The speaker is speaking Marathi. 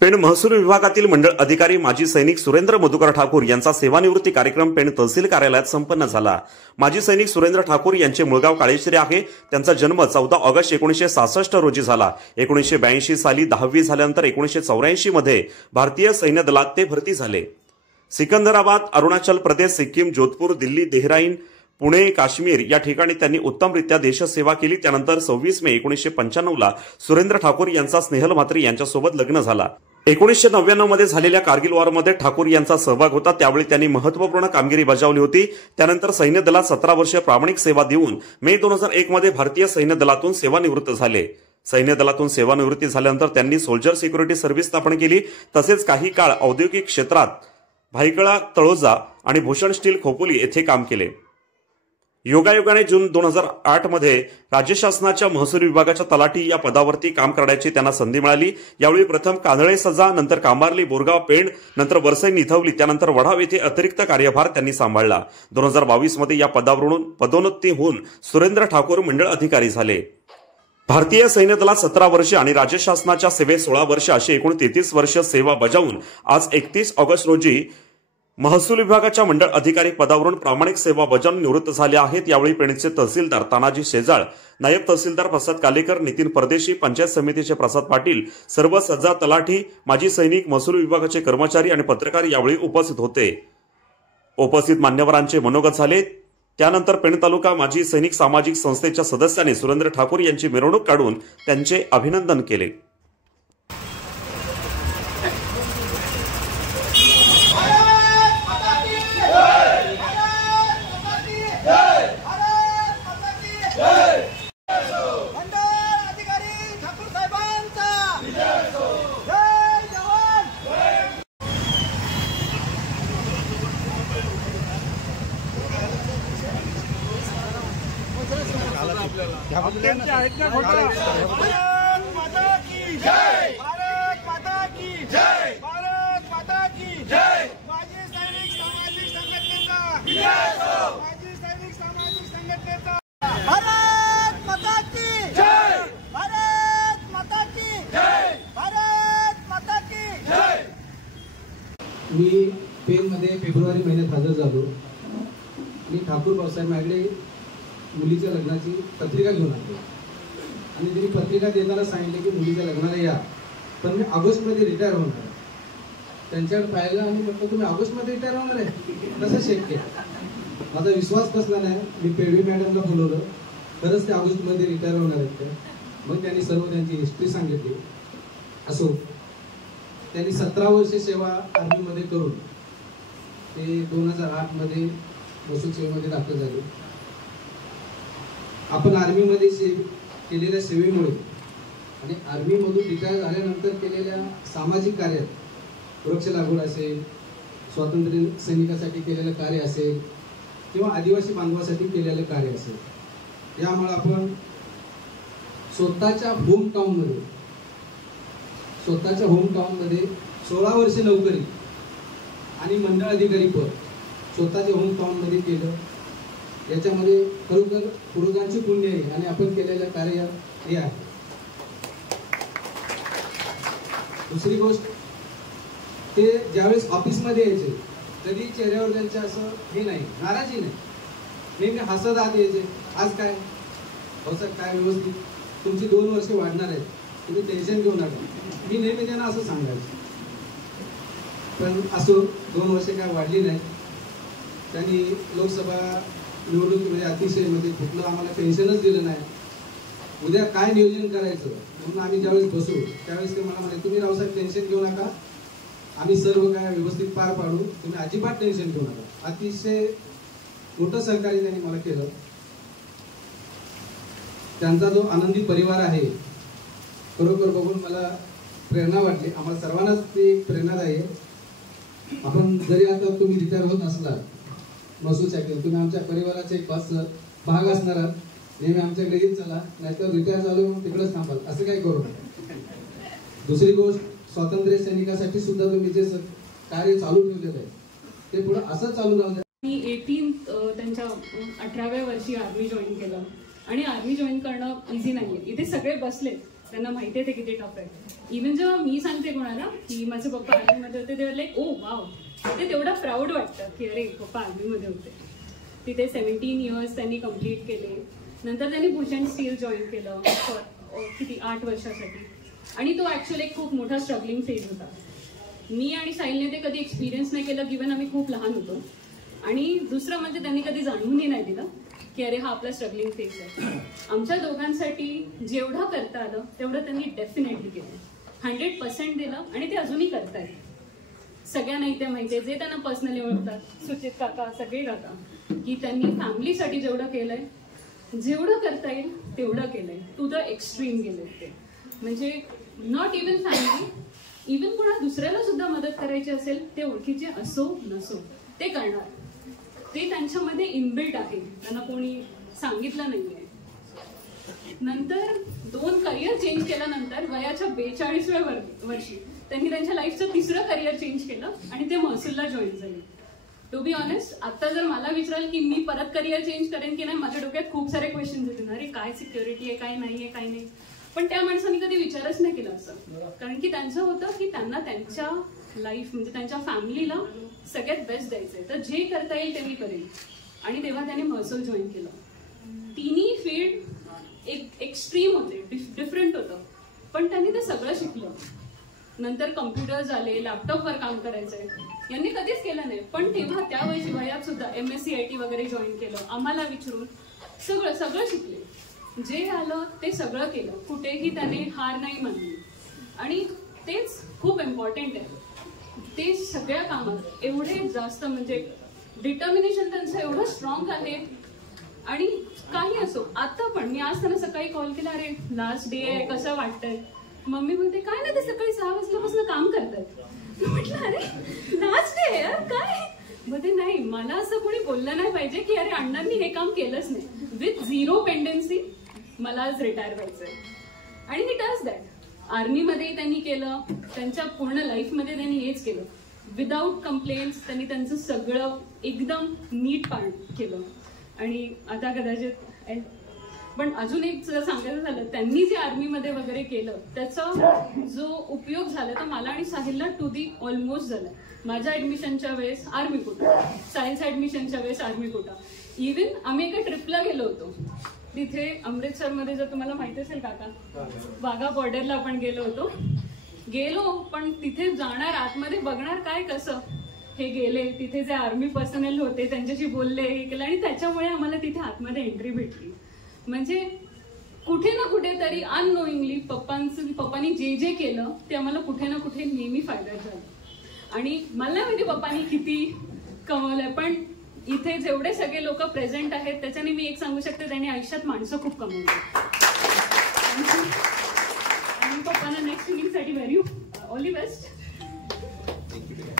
पेण महसूल विभागातील मंडळ अधिकारी माजी सैनिक सुरेंद्र मधुकर ठाकूर यांचा सेवानिवृत्ती कार्यक्रम पेण तहसील कार्यालयात संपन्न झाला। माजी सैनिक सुरेंद्र ठाकूर यांचे मूळगाव काळेश्री आहे। त्यांचा जन्म 14 ऑगस्ट 1966 रोजी झाला। 1982 साली 10वी झाल्यानंतर 1984 मध्ये भारतीय सैन्य दलात ते भरती झाले। सिकंदराबाद, अरुणाचल प्रदेश, सिक्कीम, जोधपूर, दिल्ली, देहराईन, पुणे, काश्मीर या ठिकाणी त्यांनी उत्तमरित्या देशसेवा केली। त्यानंतर 26 मे 1995 ला सुरेंद्र ठाकूर यांचा स्नेहल म्हात्रे यांच्यासोबत लग्न झाला। 1999 मध्ये झालेल्या कारगिल वॉरमध्ये ठाकूर यांचा सहभाग होता। त्यावेळी त्यांनी महत्त्वपूर्ण कामगिरी बजावली होती। त्यानंतर सैन्य दलात 17 वर्ष प्रामाणिक सेवा देऊन मे 2001 मध्ये भारतीय सैन्य दलातून सेवानिवृत्त झाले। सैन्य दलातून सेवानिवृत्ती झाल्यानंतर त्यांनी सोल्जर सिक्युरिटी सर्व्हिस स्थापन केली। तसेच काही काळ औद्योगिक क्षेत्रात भाईकळा, तळोजा आणि भूषण स्टील खोपोली येथे काम केले। योगायोगाने जून 2008 मध्ये राज्य शासनाच्या महसूल विभागाच्या तलाठी या पदावरती काम करण्याची त्यांना संधी मिळाली। यावेळी प्रथम कांदळे सजा, नंतर कांबार्ली, बोरगाव, पेण, नंतर वरसई, निथवली, त्यानंतर वढाव येथे अतिरिक्त कार्यभार त्यांनी सांभाळला। 2022 मध्ये या पदावरून पदोन्नती होऊन सुरेंद्र ठाकूर मंडळ अधिकारी झाले। भारतीय सैन्य दलात 17 वर्षे आणि राज्य शासनाच्या सेवेत 16 वर्षे अशी एकूण 33 वर्ष सेवा बजावून आज 31 ऑगस्ट रोजी महसूल विभागाच्या मंडळ अधिकारी पदावरून प्रामाणिक सेवा बजावून निवृत्त झाले आहेत। यावेळी पेणचे तहसीलदार तानाजी शेजाळ, नायब तहसीलदार प्रसाद कालेकर, नितीन परदेशी, पंचायत समितीचे प्रसाद पाटील, सर्व सज्जा, तलाठी, माजी सैनिक, महसूल विभागाचे कर्मचारी आणि पत्रकार यावेळी उपस्थित होते। उपस्थित मान्यवरांचे मनोगत झाले। त्यानंतर पेण तालुका माजी सैनिक सामाजिक संस्थेच्या सदस्यांनी सुरेंद्र ठाकूर यांची मिरवणूक काढून त्यांचे अभिनंदन केले। मी पेणमध्ये फेब्रुवारी महिन्यात हजर झालो। मी ठाकूर भाऊसाहेब मागडे मुलीच्या लग्नाची पत्रिका घेऊन आलो आणि त्यांनी पत्रिका देताना सांगितले की मुलीच्या लग्नाला या, पण मी ऑगस्टमध्ये रिटायर होणार आहे। त्यांच्याकडे पाहिलं आणि म्हटलं तुम्ही ऑगस्टमध्ये रिटायर होणार आहे, कसं शक्य? माझा विश्वास बसला नाही। मी पेडवी मॅडमला बोलवलं, खरंच ते ऑगस्टमध्ये रिटायर होणार आहेत का? मग त्यांनी सर्व त्यांची हिस्ट्री सांगितली। असो, त्यांनी 17 वर्षे सेवा आर्मीमध्ये करून ते 2008 मध्ये महसूल सेवेमध्ये दाखल झाले। आपण आर्मीमध्ये केलेल्या सेवेमुळे आणि आर्मीमधून रिटायर झाल्यानंतर केलेल्या सामाजिक कार्यात वृक्ष लागवड असेल, स्वातंत्र्य सैनिकासाठी केलेलं कार्य असेल किंवा आदिवासी बांधवासाठी केलेलं कार्य असेल, यामुळे आपण स्वतःच्या होम टाउनमध्ये 16 वर्षे नोकरी आणि मंडळ अधिकारी पद स्वतःच्या होम टाउनमध्ये केलं। याच्यामध्ये खरोखर पूर्वजांची पुण्य आहे आणि आपण केलेलं कार्य हे आहे। दुसरी गोष्ट, ते ज्यावेळेस ऑफिसमध्ये यायचे कधी चेहऱ्यावर त्यांच्या असं हे नाही, नाराजी नाही, नेहमी हसत आत यायचे। आज काय भाऊसाहेब, काय व्यवस्थित, तुमची 2 वर्ष वाढणार आहेत, तुम्ही टेन्शन घेऊ नका। मी नेहमी त्यांना असं सांगायचं, पण असो 2 वर्ष काय वाढली नाही। त्यांनी लोकसभा निवडणुकीमध्ये अतिशय कुठलं आम्हाला टेन्शनच दिलं नाही। उद्या काय नियोजन करायचं म्हणून आम्ही ज्यावेळेस बसू त्यावेळेस ते मला म्हणाले, तुम्ही रावसाहेब टेन्शन घेऊ नका, आम्ही सर्व काय व्यवस्थित पार पाडू, तुम्ही अजिबात टेन्शन घेऊ नका। अतिशय मोठं सहकार्य त्यांनी मला केलं। त्यांचा जो आनंदी परिवार आहे, खरोखर बघून मला प्रेरणा वाटली। आम्हाला सर्वांनाच ते प्रेरणादायी आहे। आपण जरी आता तुम्ही रिटायर होत असला महसूलसाठी, तुम्ही आमच्या परिवाराचे एक भाग असणार आहात। नेहमी आमच्याकडे येत चला, नाहीतर रिटायर झालो म्हणून तिकडेच थांबाल, असं काही करू नका। दुसरी गोष्ट, स्वातंत्र्य सैनिकासाठी सुद्धा तुम्ही जे कार्य चालू ठेवलेलं आहे ते पुढे असं चालू राहू द्या। मी 18 त्यांच्या 18व्या वर्षी आर्मी जॉईन केलं आणि आर्मी जॉईन करणं इझी नाहीये। इथे सगळे बसले त्यांना माहिती आहे ते किती टफ आहे. इव्हन जेव्हा मी सांगते कोणाला की माझे पप्पा आर्मीमध्ये होते, तेव्हा लाईक ओ वाव, ते तेवढं प्राऊड वाटतं की अरे पप्पा आर्मीमध्ये होते. तिथे 17 इयर्स त्यांनी कम्प्लीट केले. नंतर त्यांनी भूषण स्टील जॉईन केलं किती 8 वर्षासाठी. आणि तो ॲक्च्युअली एक खूप मोठा स्ट्रगलिंग फेज होता. मी आणि साहिलने ते कधी एक्सपिरियन्स नाही केलं, गिव्हन आम्ही खूप लहान होतो. आणि दुसरं म्हणजे त्यांनी कधी जाणवूनही नाही दिलं की अरे हा आपला स्ट्रगलिंग फेज आहे. आमच्या दोघांसाठी जेवढं करता आलं तेवढं त्यांनी डेफिनेटली केलं, 100% दिलं आणि ते अजूनही करतायत. सगळ्यांना इथे माहिती आहे, जे त्यांना पर्सनली ओळखतात, सुचित काका, सगळे काका, की त्यांनी फॅमिलीसाठी जेवढं केलंय, जेवढं करता येईल तेवढं केलंय, टू द एक्स्ट्रीम गेले ते. म्हणजे नॉट इव्हन फॅमिली, इव्हन कोणा दुसऱ्याला सुद्धा मदत करायची असेल, ते ओळखीचे असो नसो ते करणार. ते त्यांच्यामध्ये इनबिल्ट आहे, त्यांना कोणी सांगितलं नाहीये. नंतर 2 करिअर चेंज केल्यानंतर वयाच्या 42व्या वर्षी त्यांनी त्यांच्या लाईफचं 3रं करिअर चेंज केलं आणि ते महसूलला जॉईन झाले. टू बी ऑनेस्ट, आता जर मला विचाराल की मी परत करिअर चेंज करेन की नाही, माझ्या डोक्यात खूप सारे क्वेश्चन्स येतील. अरे काय सिक्युरिटी आहे, काय नाहीये, काय नाही. पण त्या माणसांनी कधी विचारच नाही केला असं, कारण की त्यांचं होतं की त्यांना त्यांच्या लाईफ म्हणजे त्यांच्या फॅमिलीला सगळ्यात बेस्ट द्यायचंय, तर जे करता येईल ते मी करेन. आणि तेव्हा त्याने महसूल जॉईन केलं. तिन्ही फील्ड एक एक्स्ट्रीम होते, डिफरंट होतं, पण त्यांनी ते सगळं शिकलं. नंतर कम्प्युटर्स आले, लॅपटॉपवर काम करायचंय, यांनी कधीच केलं नाही. पण तेव्हा त्या वयात सुद्धा MSc IT वगैरे जॉईन केलं, आम्हाला विचारून सगळं शिकले. जे आलं ते सगळं केलं, कुठेही त्याने हार नाही मानली. आणि तेच खूप इम्पॉर्टंट आहे. ते सगळ्या कामात एवढे जास्त म्हणजे डिटर्मिनेशन त्यांचं एवढं स्ट्रॉंग आहे. आणि काही असो, आता पण मी आज त्यांना सकाळी कॉल केला, अरे लास्ट डे आहे, कसं वाटतंय. मम्मी बोलते काय नाही, ते सकाळी 6 वाजल्यापासून काम करतात. म्हटलं अरे लास्ट डे आहे यार, काय मध्ये नाही. मला असं कोणी बोललं नाही पाहिजे की अरे अण्णांनी हे काम केलंच नाही. विथ 0 पेंडन्सी मला आज रिटायर व्हायचंय. आणि ही डज दॅट. आर्मीमध्ये त्यांनी केलं, त्यांच्या पूर्ण लाईफमध्ये त्यांनी हेच केलं. विदाऊट कंप्लेंट्स त्यांनी त्यांचं सगळं एकदम नीट केलं. आणि आता कदाचित पण अजून एक जर सांगायचं झालं, त्यांनी जे आर्मीमध्ये वगैरे केलं त्याचा जो उपयोग झाला तो मला आणि साहिलला टू दी ऑलमोस्ट झाला. माझ्या ऍडमिशनच्या वेळेस आर्मी कोटा, साहिलच्या ऍडमिशनच्या वेळेस आर्मी कोटा. इव्हन आम्ही एका ट्रिपला गेलो होतो तिथे अमृतसरमध्ये, जर तुम्हाला माहिती असेल काका, वाघा बॉर्डरला आपण गेलो. पण तिथे जाणार, आतमध्ये बघणार काय कसं, हे गेले तिथे जे आर्मी पर्सनल होते त्यांच्याशी बोलले, हे केलं आणि त्याच्यामुळे आम्हाला तिथे आतमध्ये एंट्री भेटली. म्हणजे कुठे ना कुठेतरी अननोईंगली पप्पांनी जे केलं ते आम्हाला कुठे ना कुठे नेहमी फायदा झाला. आणि मला माहिती पप्पांनी किती कमवलंय, पण इथे जेवढे सगळे लोक प्रेझेंट आहेत त्याच्याने मी एक सांगू शकते, त्यांनी आयुष्यात माणसं खूप कमवली. आणि पप्पांना नेक्स्ट इनिंगसाठी व्हेरी ऑल दी बेस्ट.